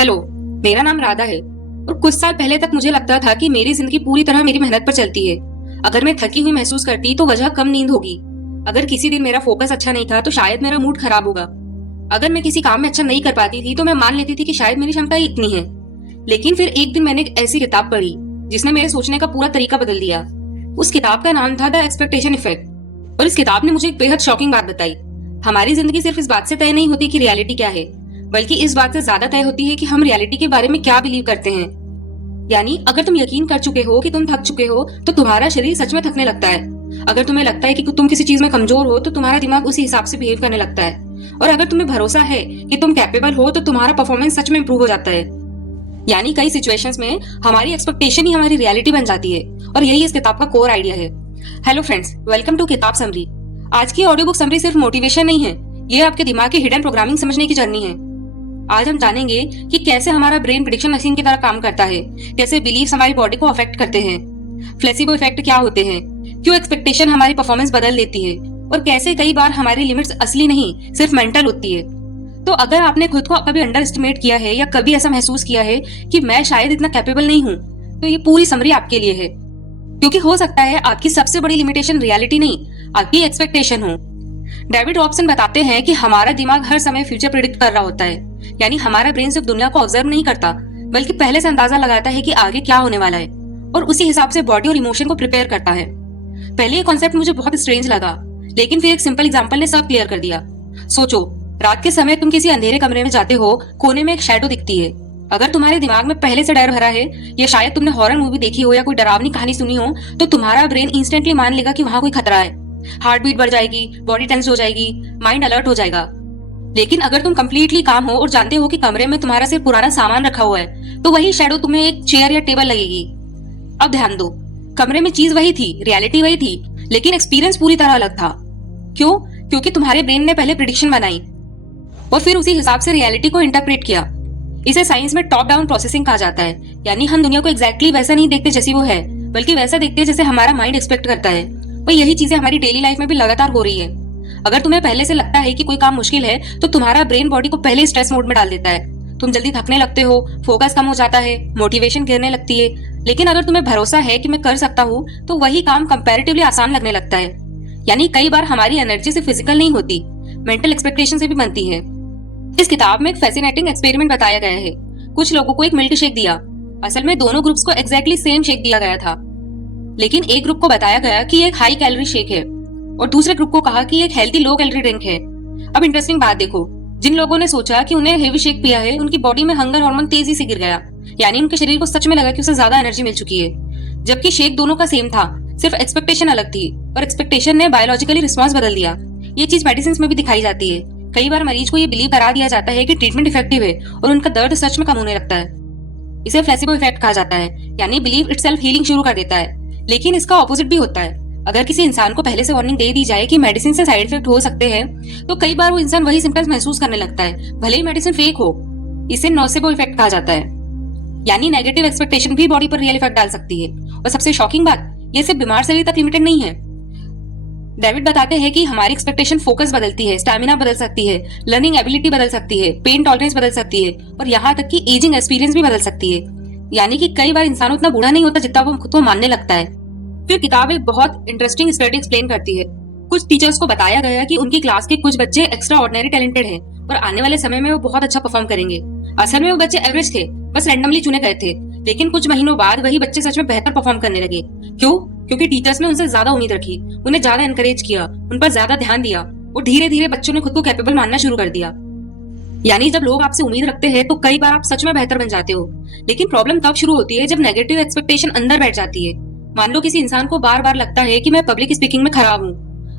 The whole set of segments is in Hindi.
हेलो, मेरा नाम राधा है और कुछ साल पहले तक मुझे लगता था कि मेरी जिंदगी पूरी तरह मेरी मेहनत पर चलती है। अगर मैं थकी हुई महसूस करती तो वजह कम नींद होगी। अगर किसी दिन मेरा फोकस अच्छा नहीं था तो शायद मेरा मूड खराब होगा। अगर मैं किसी काम में अच्छा नहीं कर पाती थी तो मैं मान लेती थी कि शायद मेरी क्षमता इतनी है। लेकिन फिर एक दिन मैंने एक ऐसी किताब पढ़ी जिसने मेरे सोचने का पूरा तरीका बदल दिया। उस किताब का नाम था द एक्सपेक्टेशन इफेक्ट और इस किताब ने मुझे एक बेहद शॉकिंग बात बताई। हमारी जिंदगी सिर्फ इस बात से तय नहीं होती कि रियलिटी क्या है, बल्कि इस बात से ज्यादा तय होती है कि हम रियलिटी के बारे में क्या बिलीव करते हैं। यानी अगर तुम यकीन कर चुके हो कि तुम थक चुके हो तो तुम्हारा शरीर सच में थकने लगता है। अगर तुम्हें लगता है कि तुम किसी चीज में कमजोर हो तो तुम्हारा दिमाग उसी हिसाब से बिहेव करने लगता है। और अगर तुम्हें भरोसा है कि तुम कैपेबल हो तो तुम्हारा परफॉर्मेंस सच में इंप्रूव हो जाता है। यानी कई सिचुएशंस में हमारी एक्सपेक्टेशन ही हमारी रियलिटी बन जाती है और यही इस किताब का कोर आइडिया है। हेलो फ्रेंड्स, वेलकम टू किताब समरी। आज की ऑडियो बुक समरी सिर्फ मोटिवेशन नहीं है, ये आपके दिमाग की हिडन प्रोग्रामिंग समझने की जर्नी है। आज हम जानेंगे कि कैसे हमारा ब्रेन प्रेडिक्शन मशीन की तरह काम करता है, कैसे बिलीव्स हमारी बॉडी को अफेक्ट करते हैं, प्लेसिबो इफेक्ट क्या होते हैं, क्यों एक्सपेक्टेशन हमारी परफॉर्मेंस बदल देती है और कैसे कई बार हमारी लिमिट्स असली नहीं सिर्फ मेंटल होती है। तो अगर आपने खुद को कभी अंडर एस्टिमेट किया है या कभी ऐसा महसूस किया है कि मैं शायद इतना कैपेबल नहीं हूँ, तो ये पूरी समरी आपके लिए है। क्योंकि हो सकता है आपकी सबसे बड़ी लिमिटेशन रियलिटी नहीं, आपकी एक्सपेक्टेशन हो। डेविड रॉबसन बताते हैं कि हमारा दिमाग हर समय फ्यूचर प्रिडिक्ट कर रहा होता है। यानी हमारा ब्रेन सिर्फ दुनिया को ऑब्जर्व नहीं करता, बल्कि पहले से अंदाजा लगाता है कि आगे क्या होने वाला है और उसी हिसाब से बॉडी और इमोशन को प्रिपेयर करता है। पहले ये कॉन्सेप्ट मुझे बहुत स्ट्रेंज लगा, लेकिन फिर एक सिंपल एग्जांपल ने सब क्लियर कर दिया। सोचो, रात के समय तुम किसी अंधेरे कमरे में जाते हो, कोने में एक शैडो दिखती है। अगर तुम्हारे दिमाग में पहले से डर भरा है या शायद तुमने हॉरर मूवी देखी हो या कोई डरावनी कहानी सुनी हो, तो तुम्हारा ब्रेन इंस्टेंटली मान लेगा कि वहां कोई खतरा है। हार्ट बीट बढ़ जाएगी, बॉडी टेंस हो जाएगी, माइंड अलर्ट हो जाएगा। लेकिन अगर तुम कंप्लीटली काम हो और जानते हो कि कमरे में तुम्हारा सिर्फ पुराना सामान रखा हुआ है, तो वही शैडो तुम्हें एक चेयर या टेबल लगेगी। अब ध्यान दो, कमरे में चीज वही थी, रियलिटी वही थी, लेकिन एक्सपीरियंस पूरी तरह अलग था। क्यों? क्योंकि तुम्हारे ब्रेन ने पहले प्रिडिक्शन बनाई और फिर उसी हिसाब से रियलिटी को इंटरप्रेट किया। इसे साइंस में टॉप डाउन प्रोसेसिंग कहा जाता है। यानी हम दुनिया को एग्जैक्टली वैसा नहीं देखते जैसी वो है, बल्कि वैसा देखते हैं जैसे हमारा माइंड एक्सपेक्ट करता है। और यही चीजें हमारी डेली लाइफ में भी लगातार हो रही है। अगर तुम्हें पहले से लगता है कि कोई काम मुश्किल है, तो तुम्हारा ब्रेन बॉडी को पहले स्ट्रेस मोड में डाल देता है। तुम जल्दी थकने लगते हो, फोकस कम हो जाता है, मोटिवेशन गिरने लगती है। लेकिन अगर तुम्हें भरोसा है कि मैं कर सकता हूँ, तो वही काम कंपैरेटिवली आसान लगने लगता है। यानी कई बार हमारी एनर्जी सिर्फ फिजिकल नहीं होती, मेंटल एक्सपेक्टेशन से भी बनती है। इस किताब में एक फैसिनेटिंग एक्सपेरिमेंट बताया गया है। कुछ लोगों को एक मिल्क शेक दिया। असल में दोनों ग्रुप्स को एग्जैक्टली सेम शेक दिया गया था, लेकिन एक ग्रुप को बताया गया कि एक हाई कैलोरी शेक है और दूसरे ग्रुप को कहा कि एक हेल्दी लो कैलोरी ड्रिंक है। अब इंटरेस्टिंग बात देखो, जिन लोगों ने सोचा कि उन्हें हेवी शेक पिया है, उनकी बॉडी में हंगर हार्मोन तेजी से गिर गया। यानी उनके शरीर को सच में लगा कि उसे ज्यादा एनर्जी मिल चुकी है। जबकि शेक दोनों का सेम था, सिर्फ एक्सपेक्टेशन अलग थी और एक्सपेक्टेशन ने बायोलॉजिकली रिस्पॉन्स बदल दिया। ये चीज मेडिसिन में भी दिखाई जाती है। कई बार मरीज को ये बिलीव करा दिया जाता है कि ट्रीटमेंट इफेक्टिव है और उनका दर्द सच में कम होने लगता है। इसे प्लेसिबो इफेक्ट कहा जाता है। यानी बिलीव इटसेल्फ हीलिंग शुरू कर देता है। लेकिन इसका ऑपोजिट भी होता है। अगर किसी इंसान को पहले से वार्निंग दे दी जाए कि मेडिसिन से साइड इफेक्ट हो सकते हैं, तो कई बार वो इंसान वही सिम्टम्स महसूस करने लगता है, भले ही मेडिसिन फेक हो। इसे नोसेबो इफेक्ट कहा जाता है। यानी नेगेटिव एक्सपेक्टेशन भी बॉडी पर रियल इफेक्ट डाल सकती है। और सबसे शॉकिंग बात, ये सिर्फ बीमार शरीर तक लिमिटेड नहीं है। डेविड बताते हैं कि हमारी एक्सपेक्टेशन फोकस बदलती है, स्टैमिना बदल सकती है, लर्निंग एबिलिटी बदल सकती है, पेन टॉलरेंस बदल सकती है और यहाँ तक कि एजिंग एक्सपीरियंस भी बदल सकती है। यानी कि कई बार इंसान उतना बूढ़ा नहीं होता जितना वो खुद को मानने लगता है। फिर किताब एक बहुत इंटरेस्टिंग स्टडी एक्सप्लेन करती है। कुछ टीचर्स को बताया गया कि उनकी क्लास के कुछ बच्चे एक्स्ट्रा ऑर्डिनरी टैलेंटेड हैं और आने वाले समय में वो बहुत अच्छा परफॉर्म करेंगे। असल में वो बच्चे एवरेज थे, बस रैंडमली चुने गए थे। लेकिन कुछ महीनों बाद वही बच्चे सच में बेहतर परफॉर्म करने लगे। क्यों? क्योंकि टीचर्स ने उनसे ज्यादा उम्मीद रखी, उन्हें ज्यादा एनकरेज किया, उन पर ज्यादा ध्यान दिया और धीरे धीरे बच्चों ने खुद को कैपेबल मानना शुरू कर दिया। यानी जब लोग आपसे उम्मीद रखते हैं तो कई बार आप सच में बेहतर बन जाते हो। लेकिन प्रॉब्लम तब शुरू होती है जब नेगेटिव एक्सपेक्टेशन अंदर बैठ जाती है। मान लो किसी इंसान को बार बार लगता है कि मैं पब्लिक स्पीकिंग में खराब हूँ।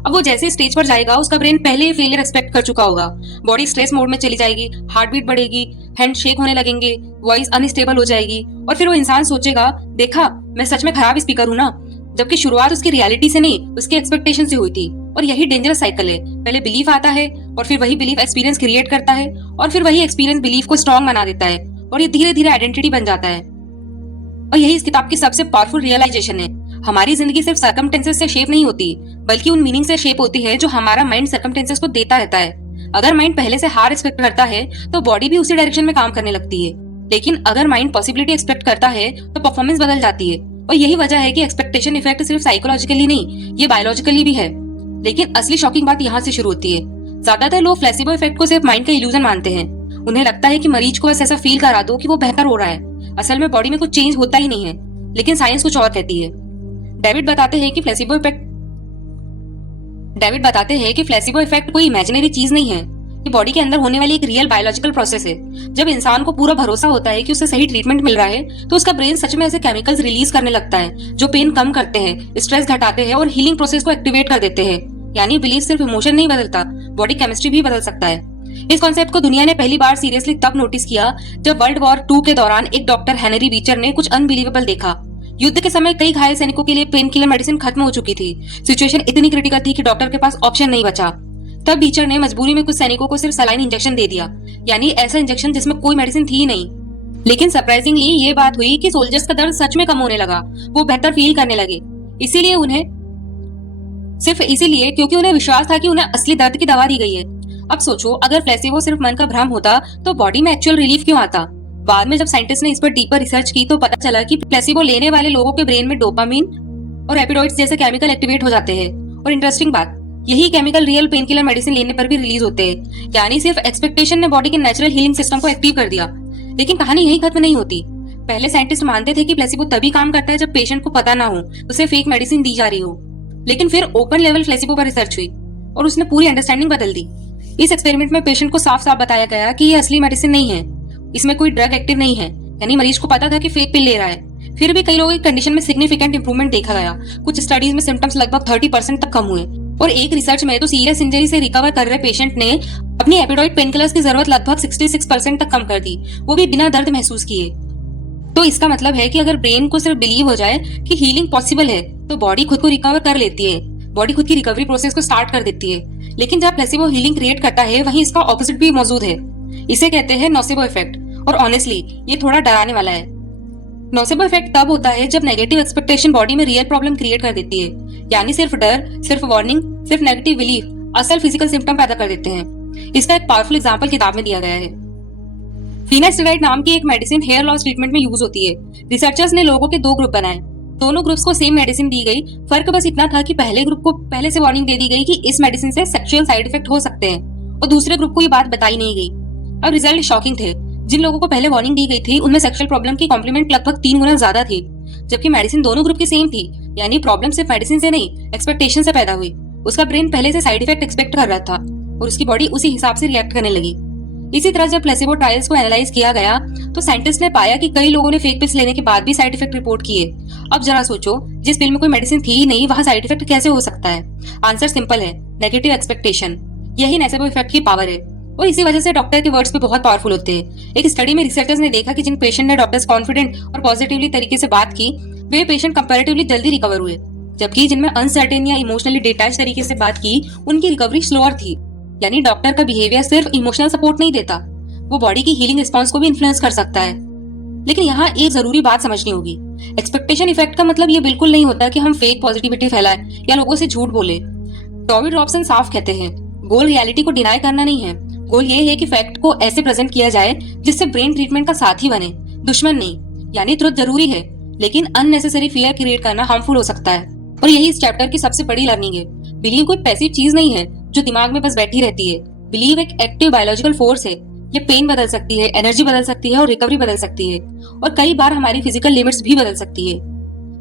अब वो जैसे स्टेज पर जाएगा, उसका ब्रेन पहले ही फेलियर एक्सपेक्ट कर चुका होगा। बॉडी स्ट्रेस मोड में चली जाएगी, हार्ट बीट बढ़ेगी, हैंड शेक होने लगेंगे, वॉइस अनस्टेबल हो जाएगी और फिर वो इंसान सोचेगा, देखा मैं सच में खराब स्पीकर हूँ ना। जबकि शुरुआत उसकी रियलिटी से नहीं, उसके एक्सपेक्टेशन से हुई थी। और यही डेंजरस साइकिल है। पहले बिलीफ आता है और फिर वही बिलीफ एक्सपीरियंस क्रिएट करता है और फिर वही एक्सपीरियंस बिलीफ को स्ट्रॉन्ग बना देता है और ये धीरे धीरे आइडेंटिटी बन जाता है। और यही इस किताब की सबसे पावरफुल रियलाइजेशन है। हमारी जिंदगी सिर्फ सर्कमस्टेंसेस से शेप नहीं होती, बल्कि उन मीनिंग से शेप होती है जो हमारा माइंड सर्कमस्टेंसेस को देता रहता है। अगर माइंड पहले से हार एक्सपेक्ट करता है तो बॉडी भी उसी डायरेक्शन में काम करने लगती है। लेकिन अगर माइंड पॉसिबिलिटी एक्सपेक्ट करता है तो परफॉर्मेंस बदल जाती है। और यही वजह है कि एक्सपेक्टेशन इफेक्ट सिर्फ साइकोलॉजिकली नहीं, ये बायोलॉजिकली भी है। लेकिन असली शॉकिंग बात यहाँ से शुरू होती है। ज्यादातर लोग प्लेसिबो इफेक्ट को सिर्फ माइंड का इल्यूजन मानते हैं। उन्हें लगता है कि मरीज को बस ऐसा फील करा दो कि वो बेहतर हो रहा है। असल में बॉडी में कुछ चेंज होता ही नहीं है, लेकिन साइंस कुछ और कहती है। डेविड बताते हैं कि प्लेसिबो इफेक्ट कोई इमेजिनरी चीज नहीं है, ये बॉडी के अंदर होने वाली एक रियल बायोलॉजिकल प्रोसेस है। जब इंसान को पूरा भरोसा होता है कि उसे सही ट्रीटमेंट मिल रहा है तो उसका ब्रेन सच में ऐसे केमिकल्स रिलीज करने लगता है जो पेन कम करते हैं, स्ट्रेस घटाते हैं और हीलिंग प्रोसेस को एक्टिवेट कर देते हैं। यानी बिलीफ सिर्फ इमोशन नहीं बदलता, बॉडी केमिस्ट्री भी बदल सकता है। इस कॉन्सेप्ट को दुनिया ने पहली बार सीरियसली तब नोटिस किया जब वर्ल्ड वॉर 2 के दौरान एक डॉक्टर हेनरी बीचर ने कुछ अनबिलीवेबल देखा। युद्ध के समय कई घायल सैनिकों के लिए पेन किलर मेडिसिन खत्म हो चुकी थी। सिचुएशन इतनी क्रिटिकल थी कि डॉक्टर के पास ऑप्शन नहीं बचा। तब बीचर ने मजबूरी में कुछ सैनिकों को सिर्फ सलाइन इंजेक्शन दे दिया, यानी ऐसा इंजेक्शन जिसमें कोई मेडिसिन थी ही नहीं। लेकिन सरप्राइजिंगली ये बात हुई कि सोल्जर्स का दर्द सच में कम होने लगा, वो बेहतर फील करने लगे। इसीलिए क्योंकि उन्हें विश्वास था कि उन्हें असली दर्द की दवा दी गई है। अब सोचो, अगर प्लेसिबो सिर्फ मन का भ्रम होता तो बॉडी में एक्चुअल रिलीफ क्यों आता? बाद में जब साइंटिस्ट ने इस पर डीपर रिसर्च की तो पता चला कि प्लेसिबो लेने वाले लोगों के ब्रेन में डोपामिन और एपिडोइड्स जैसे केमिकल एक्टिवेट हो जाते हैं। और इंटरेस्टिंग बात, यही chemical real pain killer medicine लेने पर भी रिलीज होते हैं। यानी सिर्फ एक्सपेक्टेशन ने बॉडी के नेचुरल हीलिंग सिस्टम को एक्टिव कर दिया। लेकिन कहानी यही खत्म नहीं होती। पहले साइंटिस्ट मानते थे कि प्लेसिबो तभी काम करता है जब पेशेंट को पता ना हो उसे फेक मेडिसिन दी जा रही हो। लेकिन फिर ओपन लेवल प्लेसिबो पर रिसर्च हुई और उसने पूरी अंडरस्टैंडिंग बदल दी। इस एक्सपेरिमेंट में पेशेंट को साफ साफ बताया गया कि ये असली मेडिसिन नहीं है, इसमें कोई ड्रग एक्टिव नहीं है। यानी मरीज को पता था कि फेक पिल ले रहा है। फिर भी कई लोगों की कंडीशन में सिग्निफिकेंट इंप्रूवमेंट देखा गया। कुछ स्टडीज में सिम्टम्स लगभग 30% तक कम हुए और एक रिसर्च में तो सीरियस इंजरी से रिकवर कर रहे पेशेंट ने अपनी एपिडोइड पेनकिलर्स की जरूरत लगभग 66% तक कम कर दी, वो भी बिना दर्द महसूस किए। तो इसका मतलब है कि अगर ब्रेन को सिर्फ बिलीव हो जाए कि हीलिंग पॉसिबल है तो बॉडी खुद को रिकवर कर लेती है, बॉडी खुद की रिकवरी प्रोसेस को स्टार्ट कर देती है। लेकिन जब प्लेसिबो हीलिंग क्रिएट करता है वहीं इसका ऑपोजिट भी मौजूद है। इसे कहते हैं नोसेबो इफेक्ट और ऑनेस्टली ये थोड़ा डराने वाला है। नोसेबो इफेक्ट तब होता है जब नेगेटिव एक्सपेक्टेशन बॉडी में रियल प्रॉब्लम क्रिएट कर देती है। यानी सिर्फ डर, सिर्फ वार्निंग, सिर्फ नेगेटिव बिलीफ असल फिजिकल सिम्टम पैदा कर देते हैं। इसका एक पावरफुल एग्जांपल किताब में दिया गया है। फिनास्टेराइड नाम की एक मेडिसिन हेयर लॉस ट्रीटमेंट में यूज होती है। रिसर्चर्स ने लोगों के 2 ग्रुप बनाए। दोनों ग्रुप्स को सेम मेडिसिन दी गई। फर्क बस इतना था कि पहले ग्रुप को पहले से वार्निंग दे दी गई कि इस मेडिसिन से सेक्सुअल साइड इफेक्ट हो सकते हैं और दूसरे ग्रुप को ये बात बताई नहीं गई। अब रिजल्ट शॉकिंग थे। जिन लोगों को पहले वार्निंग दी गई थी उनमें सेक्सुअल प्रॉब्लम की कॉम्प्लीमेंट लगभग 3 गुना ज्यादा थी, जबकि मेडिसिन दोनों ग्रुप की सेम थी। यानी प्रॉब्लम सिर्फ मेडिसिन से नहीं, एक्सपेक्टेशन से पैदा हुई। उसका ब्रेन पहले से साइड इफेक्ट एक्सपेक्ट कर रहा था और उसकी बॉडी उसी हिसाब से रिएक्ट करने लगी। इसी तरह जब प्लेसिबो ट्रायल्स को एनालाइज किया गया तो साइंटिस्ट ने पाया कि कई लोगों ने फेक पिल्स लेने के बाद भी साइड इफेक्ट रिपोर्ट किए। अब जरा सोचो, जिस पिल में कोई मेडिसिन थी ही नहीं वहां साइड इफेक्ट कैसे हो सकता है? आंसर सिंपल है, नेगेटिव एक्सपेक्टेशन। यही नोसेबो इफेक्ट की पावर है और इसी वजह से डॉक्टर के वर्ड्स भी बहुत पावरफुल होते हैं। एक स्टडी में रिसर्चर्स ने देखा कि जिन पेशेंट ने डॉक्टर्स कॉन्फिडेंट और पॉजिटिवली तरीके से बात की वे पेशेंट कंपैरेटिवली जल्दी रिकवर हुए, जबकि जिनमें अनसर्टेन या इमोशनली डिटैच तरीके से बात की उनकी रिकवरी स्लोअर थी। यानी डॉक्टर का बिहेवियर सिर्फ इमोशनल सपोर्ट नहीं देता, वो बॉडी की हीलिंग रिस्पॉन्स को भी इन्फ्लुएंस कर सकता है। लेकिन यहाँ एक जरूरी बात समझनी होगी। एक्सपेक्टेशन इफेक्ट का मतलब ये बिल्कुल नहीं होता कि हम फेक पॉजिटिविटी फैलाएं या लोगों से झूठ बोले। डेविड रॉबसन साफ कहते हैं, गोल रियलिटी को डिनाई करना नहीं है, गोल ये है कि फैक्ट को ऐसे प्रेजेंट किया जाए जिससे ब्रेन ट्रीटमेंट का साथी बने, दुश्मन नहीं। यानी ट्रुथ जरूरी है लेकिन अननेसेसरी फियर क्रिएट करना हार्मफुल हो सकता है। और यही इस चैप्टर की सबसे बड़ी लर्निंग है। बिलीव कोई पैसिव चीज नहीं है जो दिमाग में बस बैठी रहती है। बिलीव एक एक्टिव बायोलॉजिकल फोर्स है। ये पेन बदल सकती है, एनर्जी बदल सकती है और रिकवरी बदल सकती है और कई बार हमारी फिजिकल लिमिट्स भी बदल सकती है।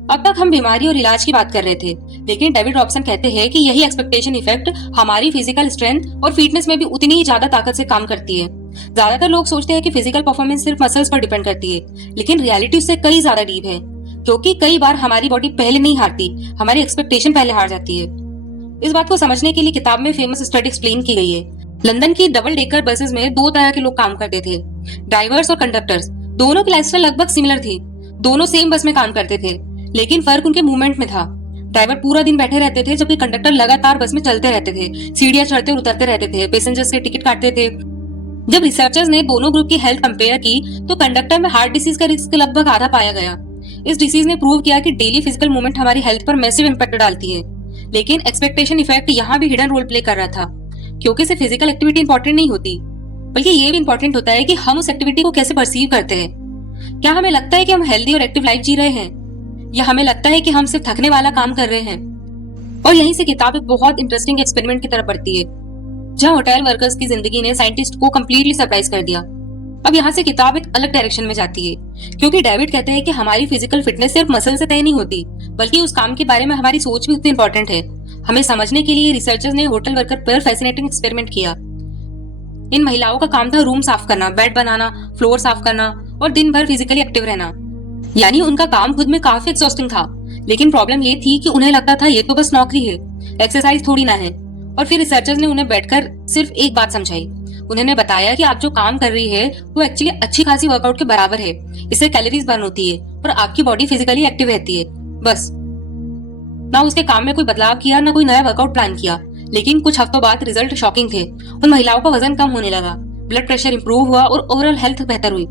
अब तक हम बीमारी और इलाज की बात कर रहे थे, लेकिन डेविड रॉबसन कहते हैं कि यही एक्सपेक्टेशन इफेक्ट हमारी फिजिकल स्ट्रेंथ और फिटनेस में भी उतनी ही ज्यादा ताकत से काम करती है। ज्यादातर लोग सोचते हैं कि फिजिकल परफॉर्मेंस सिर्फ मसल्स पर डिपेंड करती है, लेकिन रियलिटी उससे कई ज्यादा डीप है। क्योंकि कई बार हमारी बॉडी पहले नहीं हारती, हमारी एक्सपेक्टेशन पहले हार जाती है। इस बात को समझने के लिए किताब में फेमस स्टडी एक्सप्लेन की गई है। लंदन की डबल डेकर बसेस में 2 तरह के लोग काम करते थे, ड्राइवर्स और कंडक्टर्स। दोनों की लाइफस्टाइल लगभग सिमिलर थी, दोनों सेम बस में काम करते थे, लेकिन फर्क उनके मूवमेंट में था। ड्राइवर पूरा दिन बैठे रहते थे जबकि कंडक्टर लगातार बस में चलते रहते थे, सीढ़ियां चढ़ते और उतरते रहते थे, पैसेंजर्स के टिकट काटते थे। जब रिसर्चर्स ने दोनों ग्रुप की हेल्थ कंपेयर की तो कंडक्टर में हार्ट डिसीज का रिस्क लगभग आधा पाया गया। इस डिसीज ने प्रूव किया कि डेली फिजिकल मूवमेंट हमारी हेल्थ पर मैसिव इम्पैक्ट डालती है। लेकिन एक्सपेक्टेशन इफेक्ट यहाँ भी हिडन रोल प्ले कर रहा था, क्योंकि सिर्फ फिजिकल एक्टिविटी इंपॉर्टेंट नहीं होती, बल्कि ये भी इंपॉर्टेंट होता है कि हम उस एक्टिविटी को कैसे परसीव करते हैं। क्या हमें लगता है कि हम हेल्दी और एक्टिव लाइफ जी रहे हैं, या हमें लगता है कि हम सिर्फ थकने वाला काम कर रहे हैं? और यहीं से किताब एक बहुत इंटरेस्टिंग एक्सपेरिमेंट की तरफ बढ़ती है, जहां होटल वर्कर्स की जिंदगी ने साइंटिस्ट को कंप्लीटली सरप्राइज कर दिया। अब यहाँ से किताब एक अलग डायरेक्शन में जाती है, क्योंकि डेविड कहते हैं कि हमारी फिजिकल फिटनेस सिर्फ मसल से तय नहीं होती, बल्कि उस काम के बारे में हमारी सोच भी उतनी इंपॉर्टेंट है। हमें समझने के लिए रिसर्चर्स ने होटल वर्कर पर फैसिनेटिंग एक्सपेरिमेंट किया। इन महिलाओं का काम था रूम साफ करना, बेड बनाना, फ्लोर साफ करना और दिन भर फिजिकली एक्टिव रहना। यानी उनका काम खुद में काफी एक्सॉस्टिंग था, लेकिन प्रॉब्लम ये थी कि उन्हें लगता था ये तो बस नौकरी है, एक्सरसाइज थोड़ी ना है। और फिर रिसर्चर्स ने उन्हें बैठकर सिर्फ एक बात समझाई। उन्होंने बताया कि आप जो काम कर रही है वो एक्चुअली अच्छी खासी वर्कआउट के बराबर है। इससे कैलोरीज बर्न होती है और आपकी बॉडी फिजिकली एक्टिव रहती है, बस। ना उसके काम में कोई बदलाव किया, ना कोई नया वर्कआउट प्लान किया। लेकिन कुछ हफ्तों बाद रिजल्ट शॉकिंग थे। उन महिलाओं का वजन कम होने लगा, ब्लड प्रेशर इंप्रूव हुआ और ओवरऑल हेल्थ बेहतर हुई,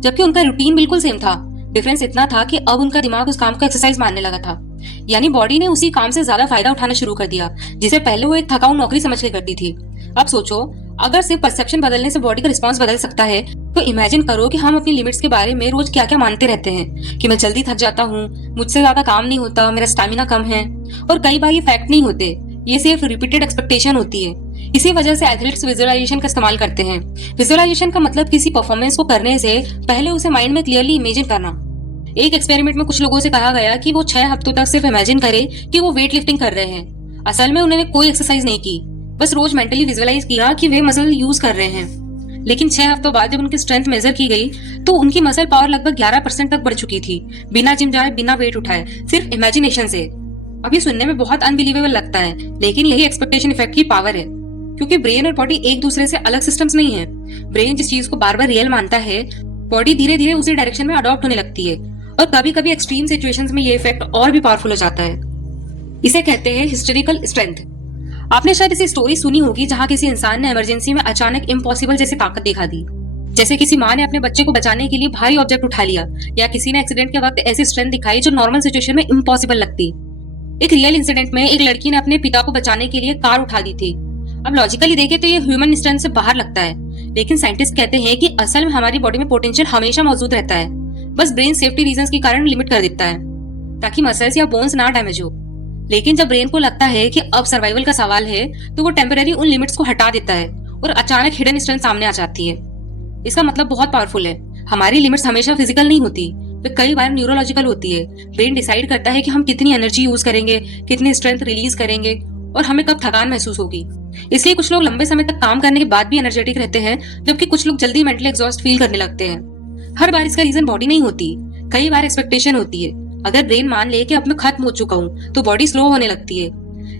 जबकि उनका रूटीन बिल्कुल सेम था। डिफरेंस इतना था कि अब उनका दिमाग उस काम को एक्सरसाइज मानने लगा था। यानी बॉडी ने उसी काम से ज्यादा फायदा उठाना शुरू कर दिया, जिसे पहले वो एक थकाऊ नौकरी समझ के करती थी। अब सोचो, अगर सिर्फ परसेप्शन बदलने से बॉडी का रिस्पॉन्स बदल सकता है, तो इमेजिन करो कि हम अपनी लिमिट्स के बारे में रोज क्या क्या मानते रहते हैं कि मैं जल्दी थक जाता हूँ, मुझसे ज्यादा काम नहीं होता, मेरा स्टैमिना कम है। और कई बार ये फैक्ट नहीं होते, ये सिर्फ रिपीटेड एक्सपेक्टेशन होती है। इसी वजह से एथलीट्स विजुअलाइजेशन का इस्तेमाल करते हैं। विजुअलाइजेशन का मतलब किसी परफॉर्मेंस को करने से पहले उसे माइंड में क्लियरली इमेजिन करना। एक एक्सपेरिमेंट में कुछ लोगों से कहा गया कि वो 6 हफ्तों तक सिर्फ इमेजिन करें कि वो वेट लिफ्टिंग कर रहे हैं। असल में उन्होंने कोई एक्सरसाइज नहीं की, बस रोज मेंटली विजुअलाइज किया कि वे मसल यूज कर रहे हैं। लेकिन 6 हफ्तों बाद जब उनकी स्ट्रेंथ मेजर की गई तो उनकी मसल पावर लगभग 11% तक बढ़ चुकी थी, बिना जिम जाए, बिना वेट उठाए, सिर्फ इमेजिनेशन से। अब ये सुनने में बहुत अनबिलीवेबल लगता है, लेकिन यही एक्सपेक्टेशन इफेक्ट की पावर है। क्योंकि ब्रेन और बॉडी एक दूसरे से अलग सिस्टम्स नहीं है। ब्रेन जिस चीज को बार बार रियल मानता है, बॉडी धीरे धीरे उसी डायरेक्शन में अडॉप्ट होने लगती है। और कभी कभी एक्सट्रीम सिचुएशंस में ये इफेक्ट और भी पावरफुल हो जाता है। इसे कहते हैं हिस्टेरिकल स्ट्रेंथ। आपने शायद ऐसी स्टोरी सुनी होगी जहां किसी इंसान ने इमरजेंसी में अचानक इम्पॉसिबल जैसी ताकत दिखा दी। जैसे किसी माँ ने अपने बच्चे को बचाने के लिए भारी ऑब्जेक्ट उठा लिया, या किसी ने एक्सीडेंट के वक्त ऐसी स्ट्रेंथ दिखाई जो नॉर्मल सिचुएशन में इम्पॉसिबल लगती। एक रियल इंसिडेंट में एक लड़की ने अपने पिता को बचाने के लिए कार उठा दी थी। अब लॉजिकली देखे तो ये ह्यूमन स्ट्रेंथ से बाहर लगता है, लेकिन साइंटिस्ट कहते हैं कि असल में हमारी बॉडी में पोटेंशियल हमेशा मौजूद रहता है, बस ब्रेन सेफ्टी रीजंस के कारण लिमिट कर देता है ताकि मसल्स या बोन्स ना डैमेज हो। लेकिन जब ब्रेन को लगता है कि अब सर्वाइवल का सवाल है, तो वो टेम्पररी उन लिमिट्स को हटा देता है और अचानक हिडन स्ट्रेंथ सामने आ जाती है। इसका मतलब बहुत पावरफुल है। हमारी लिमिट्स हमेशा फिजिकल नहीं होती, वे कई बार न्यूरोलॉजिकल होती है। ब्रेन डिसाइड करता है कि हम कितनी एनर्जी यूज करेंगे, कितनी स्ट्रेंथ रिलीज करेंगे और हमें कब थकान महसूस होगी। इसलिए कुछ लोग लंबे समय तक काम करने के बाद भी एनर्जेटिक रहते हैं, जबकि कुछ लोग जल्दी मेंटली एग्जॉस्ट फील करने लगते हैं। हर बार इसका रीजन बॉडी नहीं होती, कई बार एक्सपेक्टेशन होती है। अगर ब्रेन मान ले कि अब मैं खत्म हो चुका हूँ, तो बॉडी स्लो होने लगती है।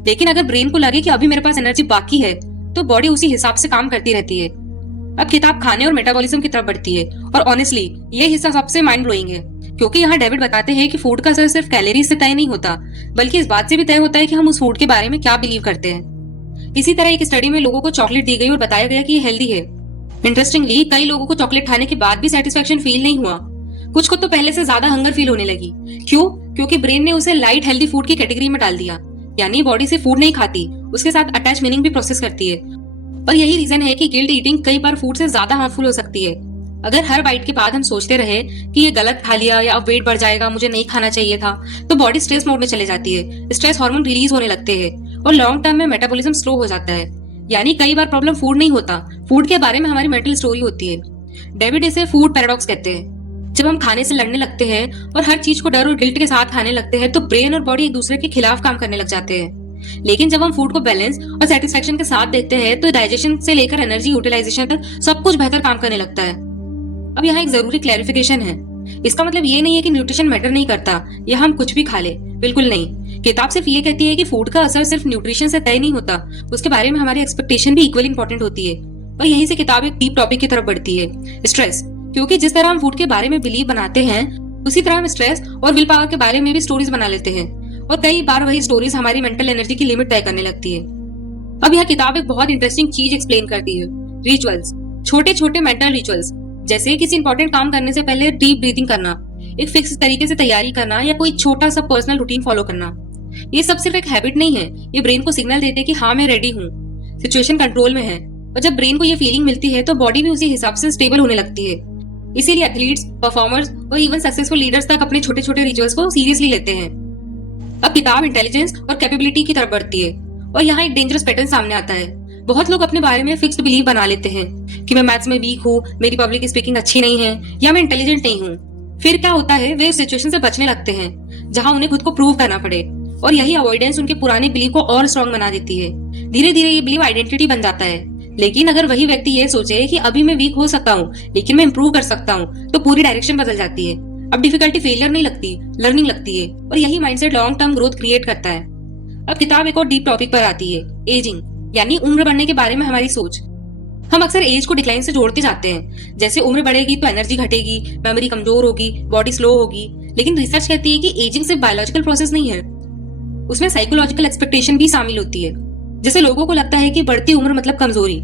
लेकिन अगर ब्रेन को लगे कि अभी मेरे पास एनर्जी बाकी है, तो बॉडी उसी हिसाब से काम करती रहती है। अब किताब खाने और मेटाबॉलिज्म की तरफ बढ़ती है, और ऑनेस्टली ये हिस्सा सबसे माइंड ब्लोइंग है, क्योंकि यहाँ डेविड बताते हैं कि फूड का असर सिर्फ कैलोरी से तय नहीं होता, बल्कि इस बात से भी तय होता है कि हम उस फूड के बारे में क्या बिलीव करते हैं। इसी तरह एक स्टडी में लोगों को चॉकलेट दी गई और बताया गया कि ये हेल्दी है। इंटरेस्टिंगली कई लोगों को चॉकलेट खाने के बाद भी सेटिस्फेक्शन फील नहीं हुआ, कुछ को तो पहले से ज्यादा हंगर फील होने लगी। क्यों? क्योंकि ब्रेन ने उसे लाइट हेल्दी फूड की कैटेगरी में डाल दिया। यानी बॉडी से फूड नहीं खाती, उसके साथ अटैच मीनिंग भी प्रोसेस करती है। और यही रीजन है कि गिल्ट ईटिंग कई बार फूड से ज्यादा हार्मफुल हो सकती है। अगर हर बाइट के बाद हम सोचते रहे कि ये गलत खा लिया या अब वेट बढ़ जाएगा, मुझे नहीं खाना चाहिए था, तो बॉडी स्ट्रेस मोड में चले जाती है, स्ट्रेस हार्मोन रिलीज होने लगते हैं और लॉन्ग टर्म में मेटाबॉलिज्म स्लो हो जाता है। यानी कई बार प्रॉब्लम फूड नहीं होता, फूड के बारे में हमारी मेंटल स्टोरी होती है। डेविड इसे फूड पैराडॉक्स कहते हैं। जब हम खाने से लड़ने लगते हैं और हर चीज को डर और गिल्ट के साथ खाने लगते हैं, तो ब्रेन और बॉडी एक दूसरे के खिलाफ काम करने लग जाते हैं। लेकिन जब हम फूड को बैलेंस और सेटिस्फेक्शन के साथ देखते हैं, तो डाइजेशन से लेकर एनर्जी यूटिलाइजेशन तक सब कुछ बेहतर काम करने लगता है। अब यहाँ एक जरूरी क्लैरिफिकेशन है, इसका मतलब ये नहीं है कि न्यूट्रिशन मैटर नहीं करता या हम कुछ भी खा ले, बिल्कुल नहीं। किताब सिर्फ ये कहती है कि फूड का असर सिर्फ न्यूट्रिशन से तय नहीं होता, उसके बारे में हमारी एक्सपेक्टेशन भी इक्वली इंपॉर्टेंट होती है। और यहीं से किताब एक डीप टॉपिक की तरफ बढ़ती है, स्ट्रेस। क्योंकि जिस तरह हम फूड के बारे में बिलीव बनाते हैं, उसी तरह हम स्ट्रेस और विल पावर के बारे में भी स्टोरीज बना लेते हैं, और कई बार वही स्टोरीज हमारी मेंटल एनर्जी की लिमिट तय करने लगती है। अब यह किताब एक बहुत इंटरेस्टिंग चीज एक्सप्लेन करती है, रिचुअल्स। छोटे छोटे मेंटल रिचुअल्स, जैसे किसी इंपॉर्टेंट काम करने से पहले डीप ब्रीथिंग करना, एक फिक्स तरीके से तैयारी करना, या कोई छोटा सा पर्सनल रूटीन फॉलो करना। ये सब सिर्फ एक हैबिट नहीं है, ये ब्रेन को सिग्नल देते कि हाँ मैं रेडी हूँ, सिचुएशन कंट्रोल में है। और जब ब्रेन को ये फीलिंग मिलती है, तो बॉडी भी उसी हिसाब से स्टेबल होने लगती है। इसीलिए एथलीट्स, परफॉर्मर्स और इवन सक्सेसफुल लीडर्स तक अपने छोटे छोटे रिचुअल्स को सीरियसली लेते हैं। अब किताब इंटेलिजेंस और कैपेबिलिटी की तरफ बढ़ती है और यहाँ एक डेंजरस पैटर्न सामने आता है। बहुत लोग अपने बारे में फिक्स्ड बिलीव बना लेते हैं कि मैं मैथ्स में वीक हूँ, मेरी पब्लिक स्पीकिंग अच्छी नहीं है या मैं इंटेलिजेंट नहीं हूँ। फिर क्या होता है, वे उस सिचुएशन से बचने लगते हैं जहाँ उन्हें खुद को प्रूव करना पड़े और यही अवॉइडेंस उनके पुराने बिलीव को और स्ट्रॉन्ग बना देती है। धीरे धीरे ये बिलीव आइडेंटिटी बन जाता है। लेकिन अगर वही व्यक्ति ये सोचे कि अभी मैं वीक हो सकता हूँ लेकिन मैं इंप्रूव कर सकता हूँ, तो पूरी डायरेक्शन बदल जाती है। अब डिफिकल्टी फेलियर नहीं लगती, लर्निंग लगती है और यही mindset long term growth create करता है। अब किताब एक और डीप टॉपिक पर आती है, एजिंग, यानी उम्र बढ़ने के बारे में हमारी सोच। हम अक्सर एज को डिक्लाइन से जोड़ते जाते हैं। जैसे उम्र बढ़ेगी तो एनर्जी घटेगी, मेमोरी कमजोर होगी, बॉडी स्लो होगी। लेकिन रिसर्च कहती है कि एजिंग सिर्फ बायोलॉजिकल प्रोसेस नहीं है, उसमें साइकोलॉजिकल एक्सपेक्टेशन भी शामिल होती है। जैसे लोगों को लगता है कि बढ़ती उम्र मतलब कमजोरी,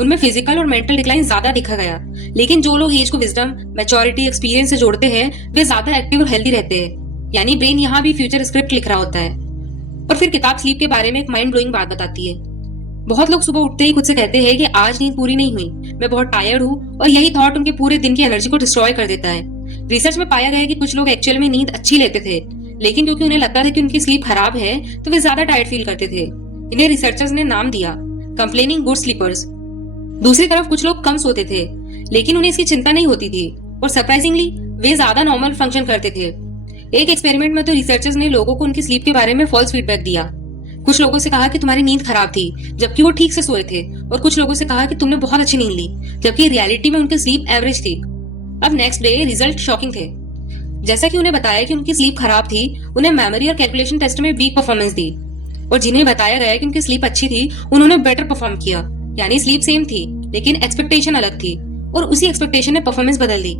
उनमें फिजिकल और मेंटल डिक्लाइन ज्यादा देखा गया। लेकिन जो लोग एज को विजडम, मैच्योरिटी, एक्सपीरियंस से जोड़ते हैं वे ज्यादा एक्टिव और हेल्दी रहते हैं। यानी ब्रेन यहाँ भी फ्यूचर स्क्रिप्ट लिख रहा होता है। और फिर किताब स्लीप के बारे में एक माइंड ब्लोइंग बात बताती है। बहुत लोग सुबह उठते ही खुद से कहते हैं कि आज नींद पूरी नहीं हुई, मैं बहुत टायर्ड हूँ, और यही थॉट उनके पूरे दिन की एनर्जी को डिस्ट्रॉय कर देता है। रिसर्च में पाया गया कि कुछ लोग एक्चुअल में नींद अच्छी लेते थे, लेकिन क्योंकि उन्हें लगता था कि उनकी स्लीप खराब है तो वे ज्यादा टायर्ड फील करते थे। इन्हें रिसर्चर्स ने नाम दिया कंप्लेनिंग गुड स्लीपर्स। दूसरी तरफ कुछ लोग कम सोते थे लेकिन उन्हें इसकी चिंता नहीं होती थी और सरप्राइजिंगली वे ज्यादा नॉर्मल फंक्शन करते थे। एक एक्सपेरिमेंट में तो रिसर्चर्स ने लोगों को उनकी स्लीप के बारे में फॉल्स फीडबैक दिया। कुछ लोगों से कहा कि तुम्हारी नींद खराब थी जबकि वो ठीक से सोए थे, और कुछ लोगों से कहा कि तुमने बहुत अच्छी नींद ली जबकि रियलिटी में उनकी स्लीप एवरेज थी। अब नेक्स्ट डे रिजल्ट शॉकिंग थे। जैसा कि उन्हें बताया कि उनकी स्लीप खराब थी, उन्हें मेमोरी और कैलकुलेशन टेस्ट में वीक परफॉर्मेंस दी, और जिन्हें बताया गया कि उनकी स्लीप अच्छी थी उन्होंने बेटर परफॉर्म किया। यानी स्लीप सेम थी लेकिन एक्सपेक्टेशन अलग थी, और उसी एक्सपेक्टेशन ने परफॉर्मेंस बदल दी।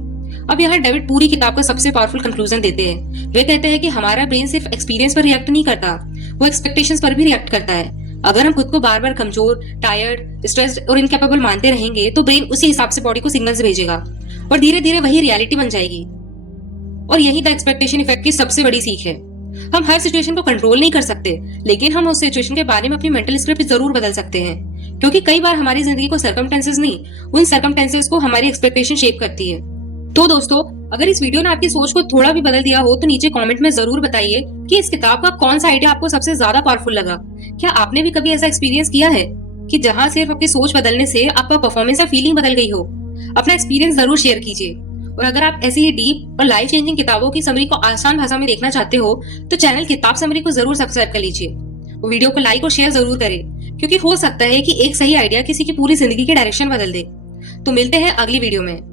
अब यहाँ डेविड पूरी किताब का सबसे पावरफुल कंक्लूजन देते हैं। वे कहते हैं कि हमारा ब्रेन सिर्फ एक्सपीरियंस पर रिएक्ट नहीं करता, वो एक्सपेक्टेशंस पर भी रिएक्ट करता है। अगर हम खुद को बार बार कमजोर, टायर्ड, स्ट्रेस्ड और इनकैपेबल मानते रहेंगे तो ब्रेन उसी हिसाब से बॉडी को सिग्नल्स भेजेगा और धीरे धीरे वही रियलिटी बन जाएगी। और यही द एक्सपेक्टेशन इफेक्ट की सबसे बड़ी सीख है। हम हर सिचुएशन को कंट्रोल नहीं कर सकते, लेकिन हम उस सिचुएशन के बारे में अपनी मेंटल स्क्रिप्ट जरूर बदल सकते हैं, क्योंकि कई बार हमारी जिंदगी को सर्कमस्टेंसेस नहीं, उन सर्कमस्टेंसेस को हमारी एक्सपेक्टेशन शेप करती है। तो दोस्तों, अगर इस वीडियो ने आपकी सोच को थोड़ा भी बदल दिया हो तो नीचे कमेंट में जरूर बताइए कि इस किताब का कौन सा आइडिया आपको सबसे ज्यादा पावरफुल लगा। क्या आपने भी कभी ऐसा एक्सपीरियंस किया है कि जहां सिर्फ आपकी सोच बदलने से आपका परफॉर्मेंस या फीलिंग बदल गई हो? अपना एक्सपीरियंस जरूर शेयर कीजिए। और अगर आप ऐसी ही डीप और लाइफ चेंजिंग किताबों की समरी को आसान भाषा में देखना चाहते हो तो चैनल किताब समरी को जरूर सब्सक्राइब कर लीजिए। वीडियो को लाइक और शेयर जरूर करें, क्योंकि हो सकता है कि एक सही आइडिया किसी की पूरी जिंदगी की डायरेक्शन बदल दे। तो मिलते हैं अगली वीडियो में।